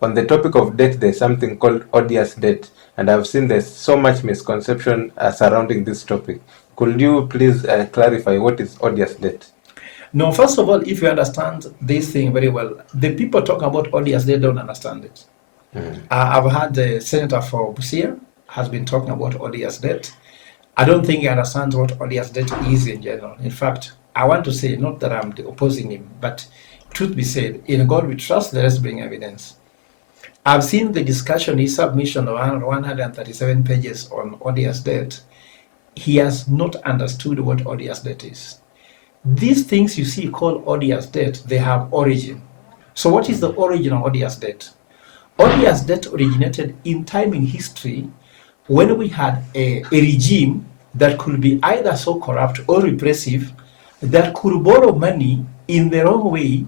On the topic of debt, there's something called odious debt, and I've seen there's so much misconception surrounding this topic. Could you please clarify what is odious debt? No, first of all, if you understand this thing very well, the people talk about odious, they don't understand it. I've had the senator for Busia has been talking about odious debt. I don't think he understands what odious debt is in general. In fact, I want to say, not that I'm opposing him, but truth be said, in God we trust, let us bring evidence. I've seen the discussion, his submission of 137 pages on odious debt. He has not understood what odious debt is. These things you see called odious debt, they have origin. So what is the origin of odious debt? Odious debt originated in time in history when we had a regime that could be either so corrupt or repressive that could borrow money in the wrong way,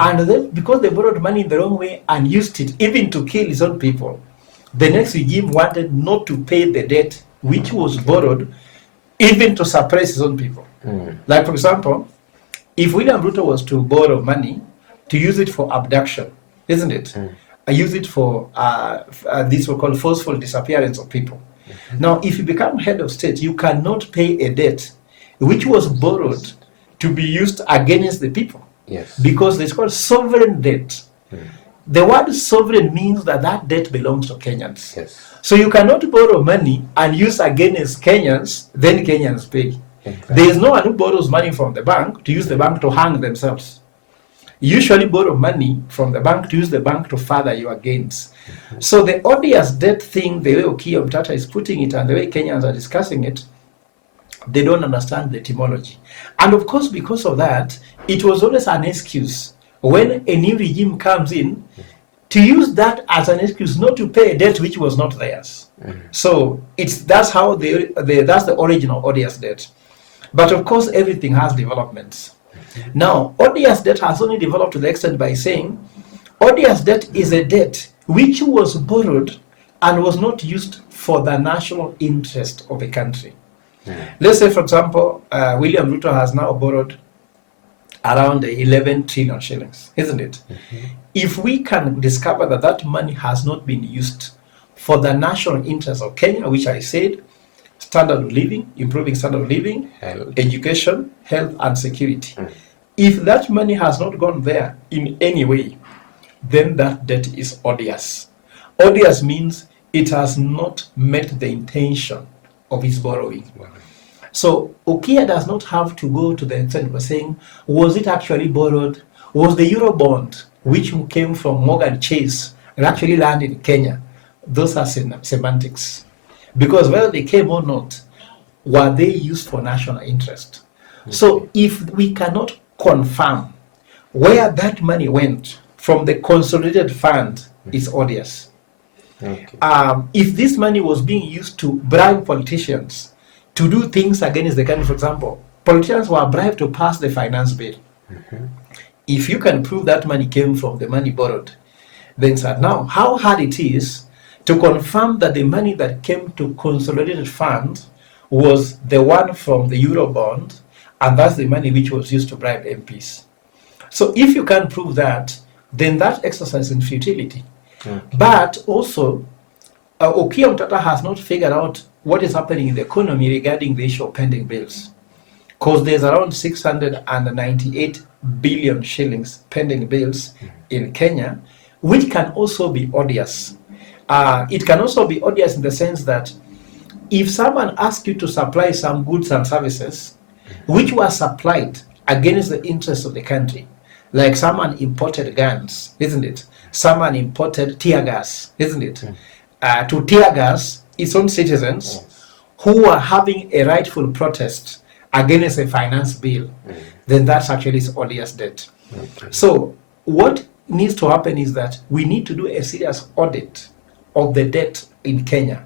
and then because they borrowed money in the wrong way and used it even to kill his own people, the next regime wanted not to pay the debt which was borrowed, even to suppress his own people. Like, for example, if William Ruto was to borrow money to use it for abduction, isn't it? Use it for this we call forceful disappearance of people. Now, if you become head of state, you cannot pay a debt which was borrowed to be used against the people. Yes. Because it's called sovereign debt. The word sovereign means that that debt belongs to Kenyans. Yes. So you cannot borrow money and use against Kenyans, then Kenyans pay. Exactly. There is no one who borrows money from the bank to use the bank to hang themselves. You usually borrow money from the bank to use the bank to further your gains. So the odious debt thing, the way Okiya Mtata is putting it and the way Kenyans are discussing it, they don't understand the etymology. And of course, because of that, it was always an excuse when a new regime comes in to use that as an excuse not to pay a debt which was not theirs. So that's how that's the origin of odious debt. But of course, everything has developments. Now, odious debt has only developed to the extent by saying odious debt is a debt which was borrowed and was not used for the national interest of a country. Let's say, for example, William Ruto has now borrowed around 11 trillion shillings, isn't it? If we can discover that that money has not been used for the national interest of Kenya, which I said, standard of living, improving standard of living, education, health, and security. If that money has not gone there in any way, then that debt is odious. Odious means it has not met the intention of his borrowing. So Okiya does not have to go to the extent of saying, was it actually borrowed? Was the Eurobond, which came from Morgan Chase, and actually landed in Kenya? Those are semantics. Because whether they came or not, were they used for national interest? So if we cannot confirm where that money went from the consolidated fund, it's odious. If this money was being used to bribe politicians to do things against the country, for example, politicians were bribed to pass the finance bill. If you can prove that money came from the money borrowed, then now how hard it is to confirm that the money that came to consolidated fund was the one from the Eurobond, and that's the money which was used to bribe MPs. So if you can prove that, then that exercise in futility. But also, Okiya Mtata has not figured out what is happening in the economy regarding the issue of pending bills. Because there's around 698 billion shillings pending bills in Kenya, which can also be odious. It can also be odious in the sense that if someone asks you to supply some goods and services which were supplied against the interests of the country, like someone imported guns, isn't it? Someone imported tear gas, isn't it? To tear gas its own citizens who are having a rightful protest against a finance bill, then that's actually odious debt. So what needs to happen is that we need to do a serious audit of the debt in Kenya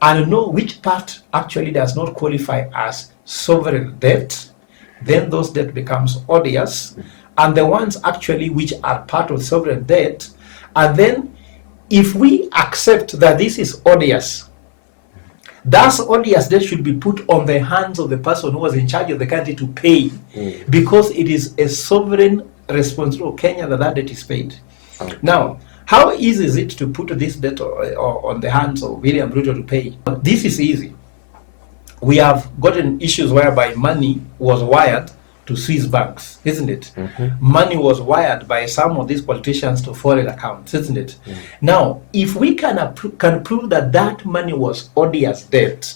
and know which part actually does not qualify as sovereign debt. Then those debt becomes odious, and the ones actually which are part of sovereign debt. And then if we accept that this is odious, that odious debt should be put on the hands of the person who was in charge of the country to pay, because it is a sovereign responsibility of Kenya that that debt is paid. Now, How easy is it to put this debt on the hands of William Ruto to pay? This is easy. We have gotten issues whereby money was wired to Swiss banks, isn't it? Money was wired by some of these politicians to foreign accounts, isn't it? Now, if we can prove that that money was odious debt,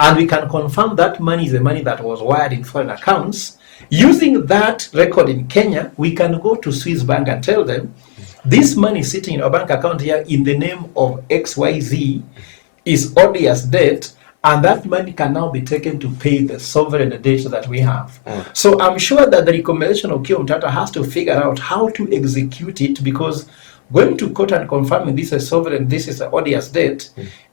and we can confirm that money is the money that was wired in foreign accounts, using that record in Kenya, we can go to Swiss bank and tell them, this money sitting in our bank account here in the name of XYZ is odious debt, and that money can now be taken to pay the sovereign debt that we have. So I'm sure that the recommendation of Okiya Omtatah has to figure out how to execute it, because going to court and confirming this is sovereign, this is an odious debt,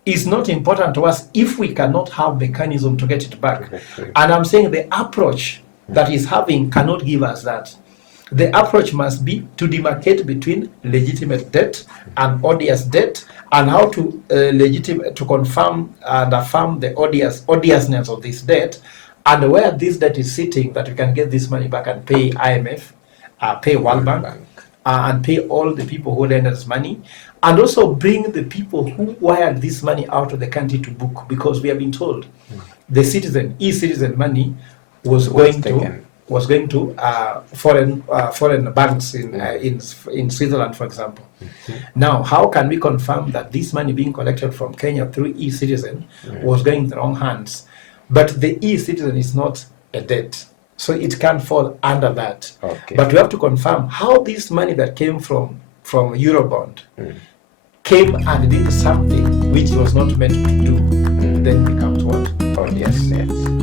is not important to us if we cannot have mechanism to get it back. And I'm saying the approach that he's having cannot give us that. The approach must be to demarcate between legitimate debt and odious debt, and how to to confirm and affirm the odiousness of this debt, and where this debt is sitting, that we can get this money back and pay IMF, pay World Bank, and pay all the people who lend us money, and also bring the people who wired this money out of the country to book, because we have been told the citizen, e-citizen money was going to foreign banks in Switzerland, for example. Now, how can we confirm that this money being collected from Kenya through e-citizen was going in the wrong hands? But the e-citizen is not a debt, so it can't fall under that. But we have to confirm how this money that came from Eurobond came and did something which was not meant to do, then becomes what? Odious debt.